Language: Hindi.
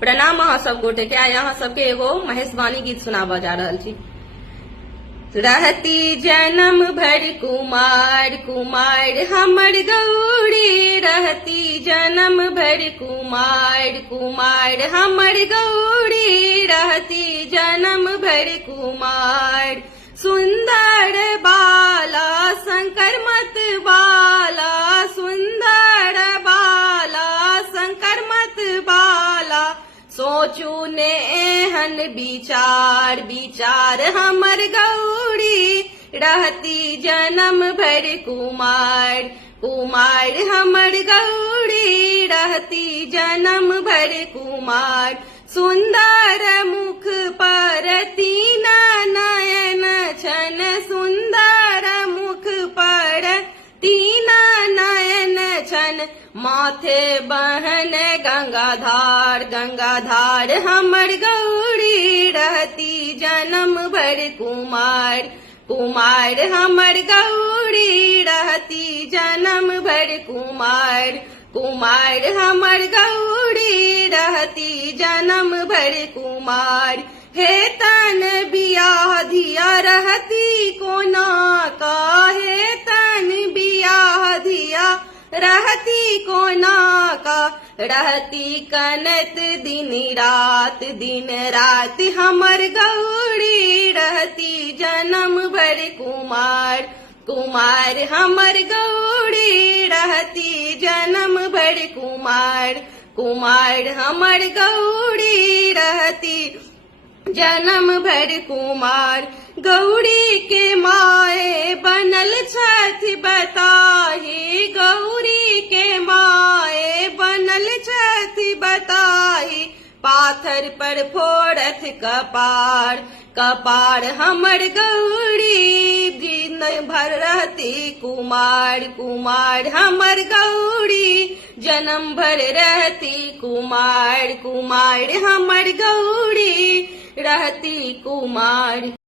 प्रणाम अहाँ सब गोटे के। आइ अहाँ सबके एगो महेशवाणी गीत सुनाबा जा रहल छी। रहती जन्म भर कुमार कुमार हमर गौरी, रहती जन्म भर कुमार कुमार हमर गौरी, रहती जन्म भर कुमार। सुंदर बाला शंकर मत बाला, सुंदर बाला शंकर मत बाला, सोचू ने एहन विचार विचार हमर गौरी, रहती जन्म भर कुमार कुमार हमर गौरी, रहती जन्म भर कुमार। सुंदर मुख पर तीन नयन छन, सुंदर मुख पर तीन नयन छन, माथे बहन गंगाधार गंगाधार हमर गौरी, रहती जन्म भर कुमार कुमार हमर गौरी, रहती जन्म भर कुमार कुमार हमर गौरी, रहती जन्म भर कुमार। हे तन बियाह धिया रहती कोना का, हे तन बियाह धिया रहती कोना का, रहती कनत दिन रात हमर गौरी, रहती जन्म भर कुमार कुमार हमर गौरी, रहती जन्म भर कुमार कुमार हमर गौरी, रहती जन्म भर कुमार। गौरी के माए बनल छथि बताही, गौरी के माए बनल छथि बताही, पाथर पर फोड़थ कपार कपार हमर गौरी, दिन भर रहती कुमार कुमार हमर गौरी, जन्म भर रहती कुमार कुमार हमर गौरी, रहती कुमार।